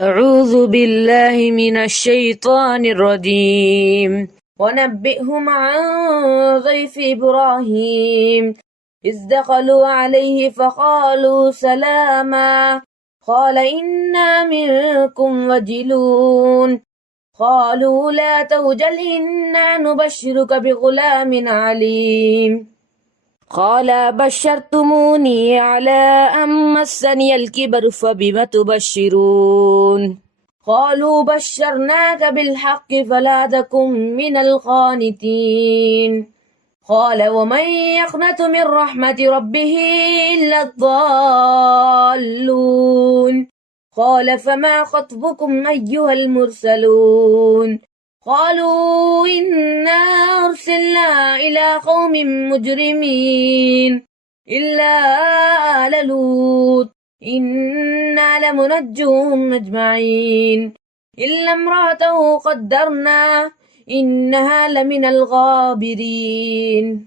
أعوذ بالله من الشيطان الرجيم. ونبئهم عن ضيف إبراهيم إذ دخلوا عليه فقالوا سلاما قال إنا منكم وجلون قالوا لا توجل إنا نبشرك بغلام عليم قال بشرتموني على أن مسني الكبر فبم تبشرون قالوا بشرناك بالحق فلا تكن من القانتين قال ومن يقنت من رحمة ربه إلا الضالون قال فما خطبكم أيها المرسلون قالوا إنا أرسلنا إلى قوم مجرمين إلا آل لوط إنا لمنجوهم أجمعين إلا امرأته قدرنا إنها لمن الغابرين